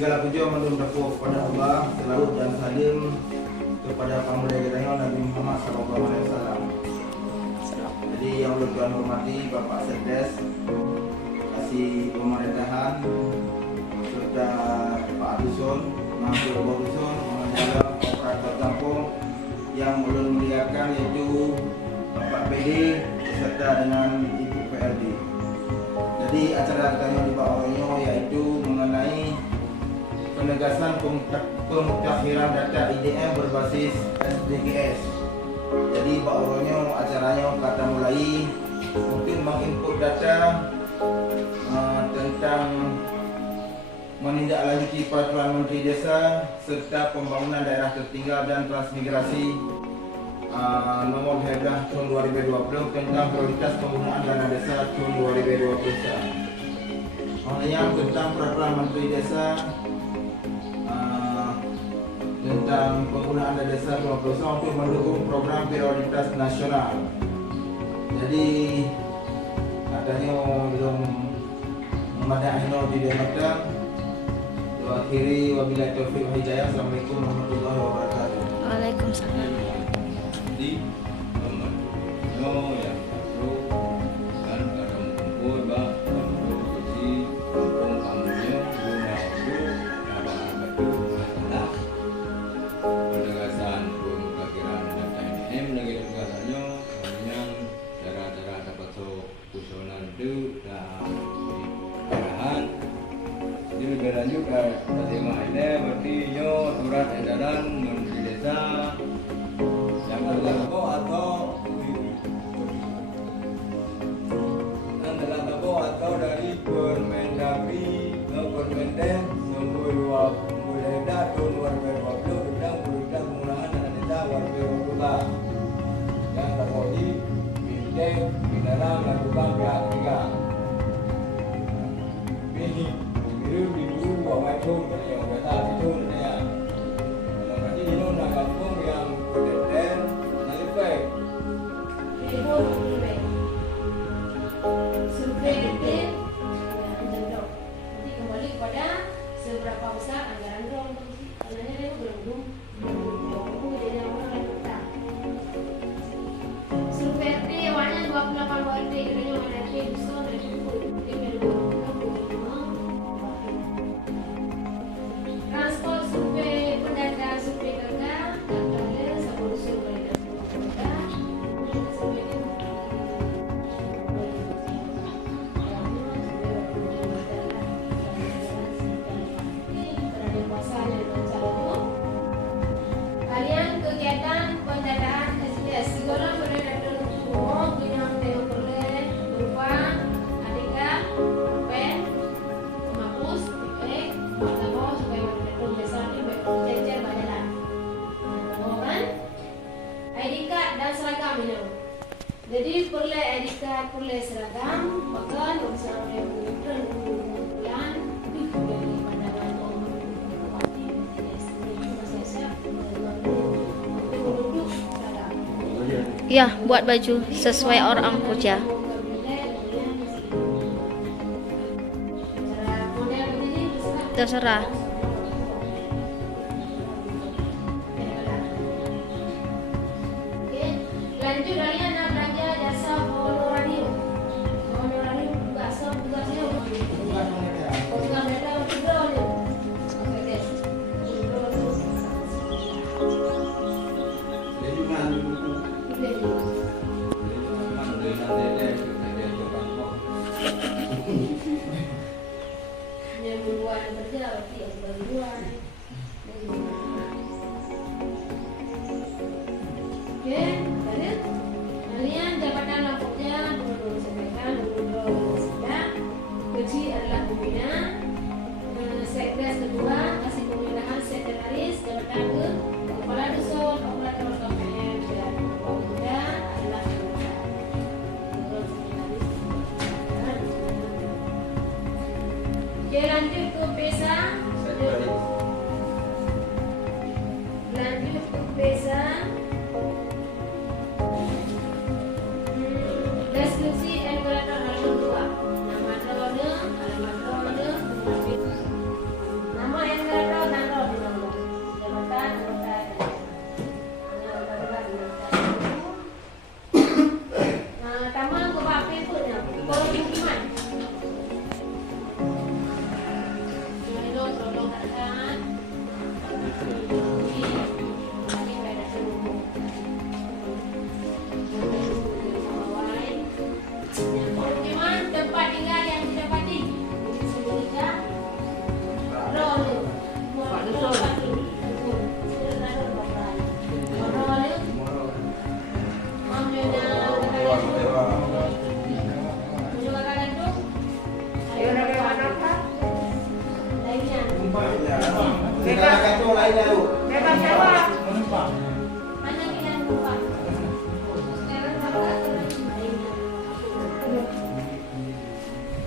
segala puji menurut kepada Allah selalu dan salim kepada pemuda kita Nabi Muhammad SAW. Jadi yang Tuhan hormati Bapak Sekdes, kasih pemerintahan serta Pak Dusun, Mampir Dusun, menjaga operator kampung yang ulun muliakan yaitu Bapak PD beserta dengan Ibu PLD. Jadi acara kita di Pak Oronyo yaitu mengenai penegasan pemutakhiran data IDM berbasis SDGs. Jadi Pak Oronyo acaranya kata mulai mungkin menginput data tentang menindaklanjuti peraturan Menteri Desa serta pembangunan daerah tertinggal dan transmigrasi nomor 11 tahun 2020 tentang prioritas penggunaan dana desa tahun 2020. Yang tentang peraturan Menteri Desa tentang penggunaan dana desa 2020 untuk mendukung program prioritas nasional. Jadi katanya belum memadai di Demeter. Akhiri wabillahi taufiq wal hidayah. Assalamualaikum warahmatullahi wabarakatuh. Waalaikumsalam. Di nomor yang perlu kan kadang kumpul bah perlu isi kampung kampungnya guna itu apa betul masalah penegasan pemutakhiran data IDM lagi penegasannya yang cara-cara dapat kusunan itu dan arahan di negara juga terima ini berarti yo surat edaran Menteri Desa yang terlalu atau atau dari Permendagri ke Permendes nomor 20 tahun 2020 tentang program penggunaan dana desa 2020 yang terkait bintang di dalam melakukan pihak ketiga. Ini biru bawa itu yang kata itu ya. Jadi ini nak kampung yang berdendam nanti baik. Survei detail dan nanti kembali kepada seberapa besar anggaran dong karena ini belum jadi orang lain kita. Survei RT warnanya 28 RT gedenya mana RT bisa dari transport survei pendataan survei kerja dan sabun survei kalian kegiatan pendataan SDS segala pendataan umum yang boleh berupa ADK, pen, menghapus, atau supaya pendataan besar ini bercecer badan. Kan? ID card dan seragam ini. Jadi perlu ID card, perlu seragam, bahkan misalnya bulan dari pandangan Ya, buat baju sesuai orang puja. Terserah. Lanjut kalian nak belanja jasa honorarium. Honorarium tugasnya tugas mereka juga ni. Yang duluan kerja, yang duluan. Oke, kalian jabatan lapoknya perlu sampaikan dulu sudah. Kunci adalah pembina. Sekdes kedua kasih pemilihan sekretaris jabatan ke kepala dusun, operator KPM dan pemuda adalah Oke, lanjut ke pesa. Lanjut ke pesa. Deskripsi enumerator halaman 2. Nama drone, alamat drone, nama lainnya lu. Bebas sewa. Menumpang. Hanya pilihan penumpang. Sekarang berangkat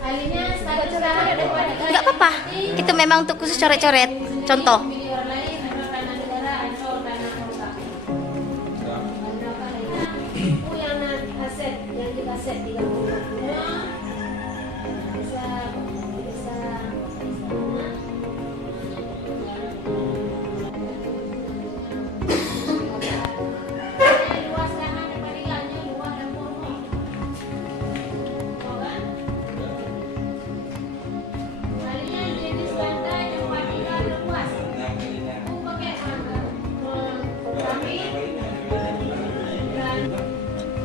Alinya sekarang ada pada Nggak apa-apa. Itu memang untuk khusus coret-coret. Contoh. Pilih orang lain karena negara ancol karena kota. Itu yang aset yang kita set 30 luas karena ada parilannya luas dan pohon. Kan? Kalinya jenis lantai tempat tinggal luas. Pakai kami dan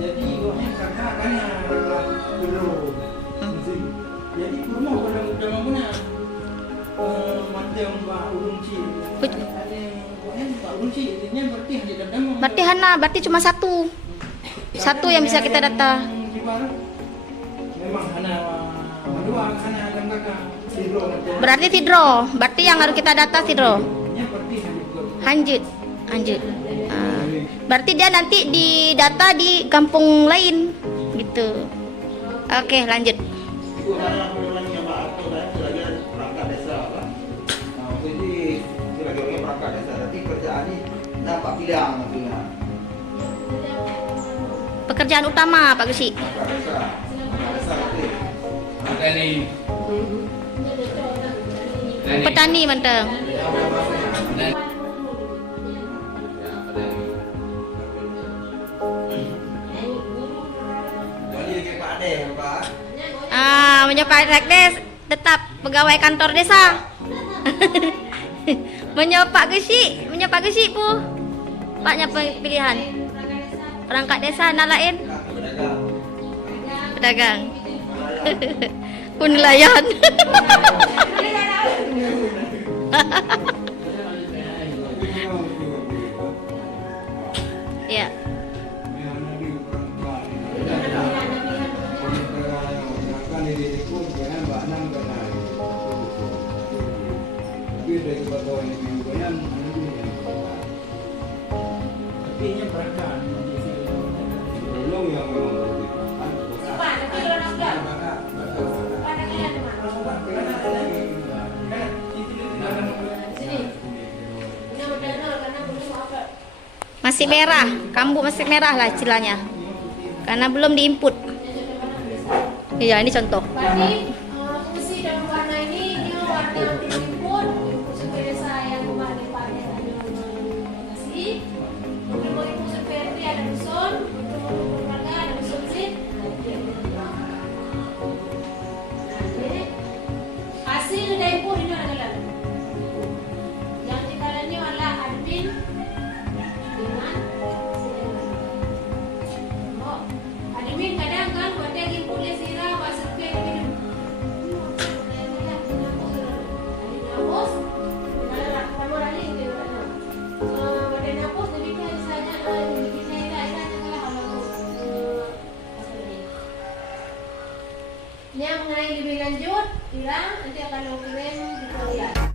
Jadi gua kakak kan dulu. Jadi rumah udah punya mantel Pak Ulung Ci. Ada yang Pak Ulung Ci, ini berarti hanya dadang. Berarti Hana, berarti cuma satu. Satu yang bisa kita data. Memang Hana dua, Hana dan kakak. Sidro. Berarti Tidro. Berarti yang harus kita data Tidro. Ini berarti Lanjut. Berarti dia nanti didata di kampung lain gitu. Oke, lanjut. Itu karena orangnya Pak Arto kan sebagai perangkat desa kan. Nah, jadi sebagai orangnya perangkat desa, tapi kerjaan ini dapat bilang nantinya. Pekerjaan utama Pak Gusi. Perangkat desa itu. Ada nih. Petani mantap. Jadi kayak Pak Ade, Pak. Menyopak Rekdes tetap pegawai kantor desa. Menyopak Gusi Bu. Paknya pilihan. Perangkat desa nalain pedagang. Nelayan. Ya. Masih merah, kambuh masih merah lah istilahnya. Karena belum diinput. Iya, ini contoh. Berarti fungsi dan warna ini dia warna input supaya saya kembali pada tadi kasih. Untuk input seperti ada dusun, untuk keluarga ada dusun zip. Hasil dari input ini adalah yang dikarenakan adalah admin dengan admin kadang kan buatnya inputnya sirah bahasa minum. Yang mengenai lebih lanjut, bilang nanti akan kirim di kuliah.